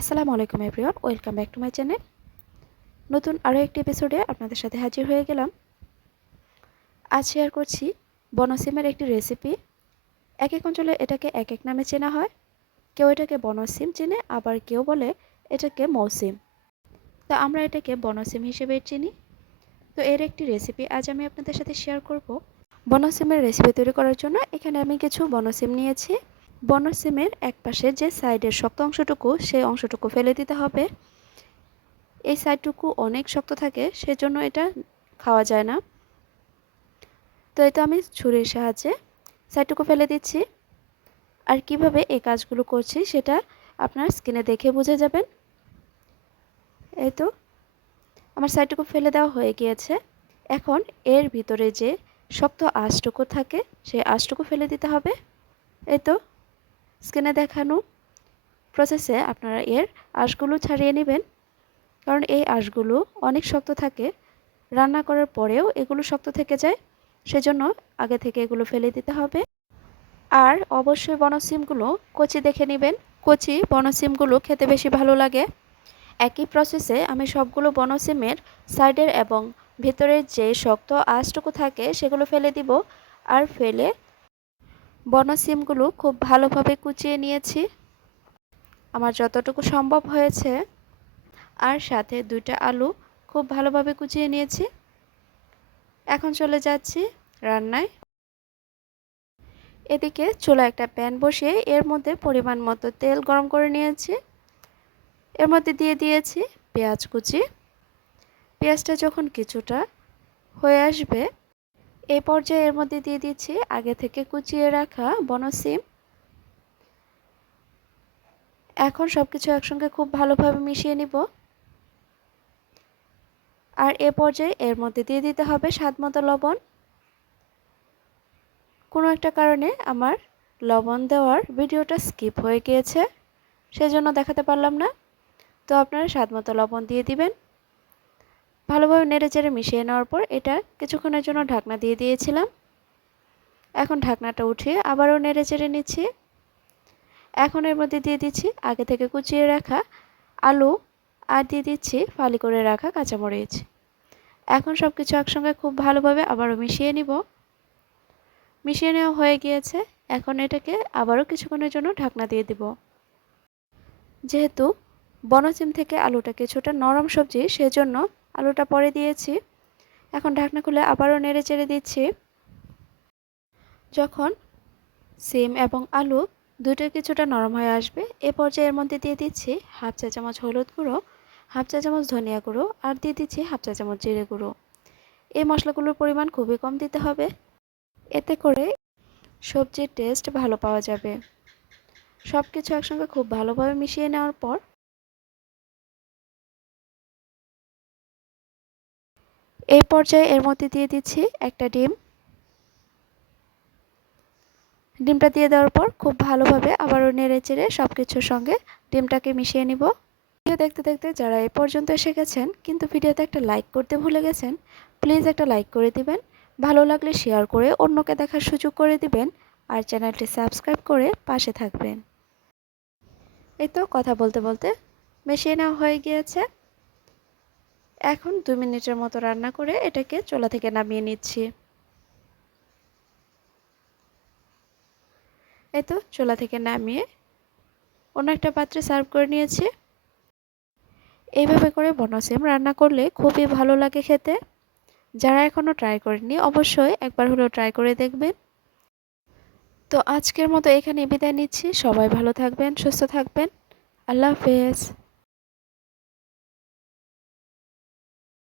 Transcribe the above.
আসসালামু আলাইকুম everyone, welcome back to my channel. নতুন আরও একটি এপিসোডে আপনাদের সাথে হাজির হয়ে গেলাম। আজ শেয়ার করছি বনসিমের একটি রেসিপি এক এক অঞ্চলে এটাকে এক এক নামে চেনা হয়। কেউ এটাকে বনসিম চেনে, আবার কেউ বলে এটাকে মৌসিম। তো আমরা এটাকে বনসিম হিসেবে চিনি। তো এর একটি রেসিপি আজ আমি আপনাদের সাথে শেয়ার করব। বনসিমের রেসিপি তৈরি করার জন্য এখানে আমি কিছু বনসিম নিয়েছি। বনসিমের এক পাশে যে সাইডের শক্ত অংশটুকু, সেই অংশটুকু ফেলে দিতে হবে। এই সাইডটুকু অনেক শক্ত থাকে, সেজন্য এটা খাওয়া যায় না। তো এটা আমি ছুরির সাহায্যে সাইডটুকু ফেলে দিচ্ছি। আর কীভাবে এই কাজগুলো করছি সেটা আপনার স্কিনে দেখে বুঝে যাবেন। এই তো, আমার সাইডটুকু ফেলে দেওয়া হয়ে গিয়েছে। এখন এর ভিতরে যে শক্ত আঁশটুকু থাকে, সেই আঁশটুকু ফেলে দিতে হবে। এই তো স্ক্রিনে দেখানো প্রসেসে আপনারা এর আঁশগুলো ছাড়িয়ে নেবেন। কারণ এই আঁশগুলো অনেক শক্ত থাকে। রান্না করার পরেও এগুলো শক্ত থেকে যায়। সেজন্য আগে থেকে এগুলো ফেলে দিতে হবে। আর অবশ্যই বনসিমগুলো কচি দেখে নেবেন। কচি বনসিমগুলো খেতে বেশি ভালো লাগে। একই প্রসেসে আমি সবগুলো বনসিমের সাইডের এবং ভেতরের যে শক্ত আঁশটুকু থাকে সেগুলো ফেলে দিব। আর ফেলে বনসিমগুলো খুব ভালোভাবে কুচিয়ে নিয়েছি। আমার যতটুকু সম্ভব হয়েছে। আর সাথে দুইটা আলু খুব ভালোভাবে কুচিয়ে নিয়েছি। এখন চলে যাচ্ছি রান্নায়। এদিকে চুলা একটা প্যান বসিয়ে এর মধ্যে পরিমাণ মতো তেল গরম করে নিয়েছি। এর মধ্যে দিয়ে দিয়েছি পেঁয়াজ কুচি। পেঁয়াজটা যখন কিছুটা হয়ে আসবে এই পর্যায়ে এর মধ্যে দিয়ে দিচ্ছি। আগে থেকে কুচিয়ে রাখা বনসিম এখন সব কিছু একসঙ্গে খুব ভালোভাবে মিশিয়ে নিব। আর এ পর্যায়ে এর মধ্যে দিয়ে দিতে হবে স্বাদ মতো লবণ। কোনো একটা কারণে আমার লবণ দেওয়ার ভিডিওটা স্কিপ হয়ে গিয়েছে, সেজন্য দেখাতে পারলাম না। তো আপনারা স্বাদ মতো লবণ দিয়ে দিবেন। ভালোভাবে নেড়ে চেড়ে মিশিয়ে নেওয়ার পর এটা কিছুক্ষণের জন্য ঢাকনা দিয়ে দিয়েছিলাম। এখন ঢাকনাটা উঠিয়ে আবারও নেড়ে চেড়ে নিচ্ছি। এখন এর মধ্যে দিয়ে দিচ্ছি আগে থেকে কুচিয়ে রাখা আলু আর দিয়ে দিচ্ছি ফালি করে রাখা কাঁচামরিচ। এখন সব কিছু একসঙ্গে খুব ভালোভাবে আবারও মিশিয়ে নিব। মিশিয়ে নেওয়া হয়ে গিয়েছে। এখন এটাকে আবারও কিছুক্ষণের জন্য ঢাকনা দিয়ে দিব। যেহেতু বনচিম থেকে আলুটা কিছুটা নরম সবজি, সেজন্য আলুটা পরে দিয়েছি। এখন ঢাকনা খুলে আবারও নেড়ে চেড়ে দিচ্ছি। যখন সিম এবং আলু দুটো কিছুটা নরম হয়ে আসবে, এ পর্যায়ে এর মধ্যে দিয়ে দিচ্ছি হাফ চা চামচ হলুদ গুঁড়ো, হাফ চা চামচ ধনিয়া গুঁড়ো আর দিয়ে দিচ্ছি হাফ চা চামচ জিরে গুঁড়ো। এই মশলাগুলোর পরিমাণ খুবই কম দিতে হবে। এতে করে সবজির টেস্ট ভালো পাওয়া যাবে। সব কিছু একসঙ্গে খুব ভালোভাবে মিশিয়ে নেওয়ার পর এই পর্যায়ে এর মধ্যে দিয়ে দিচ্ছি একটা ডিম। ডিমটা দিয়ে দেওয়ার পর খুব ভালোভাবে আবারও নেড়ে চেড়ে সব কিছুর সঙ্গে ডিমটাকে মিশিয়ে নিব। ভিডিও দেখতে দেখতে যারা এ পর্যন্ত এসে গেছেন, কিন্তু ভিডিওতে একটা লাইক করতে ভুলে গেছেন, প্লিজ একটা লাইক করে দিবেন। ভালো লাগলে শেয়ার করে অন্যকে দেখার সুযোগ করে দিবেন আর চ্যানেলটি সাবস্ক্রাইব করে পাশে থাকবেন। এই তো কথা বলতে বলতে মিশিয়ে নেওয়া হয়ে গিয়েছে। এখন দু মিনিটের মতো রান্না করে এটাকে চোলা থেকে নামিয়ে নিচ্ছি। এই তো চোলা থেকে নামিয়ে অন্য একটা পাত্রে সার্ভ করে নিয়েছি। এইভাবে করে বনসিম রান্না করলে খুবই ভালো লাগে খেতে। যারা এখনও ট্রাই করেনি অবশ্যই একবার হলেও ট্রাই করে দেখবেন। তো আজকের মতো এখানে বিদায় নিচ্ছি। সবাই ভালো থাকবেন, সুস্থ থাকবেন। আল্লাহ হাফেজ।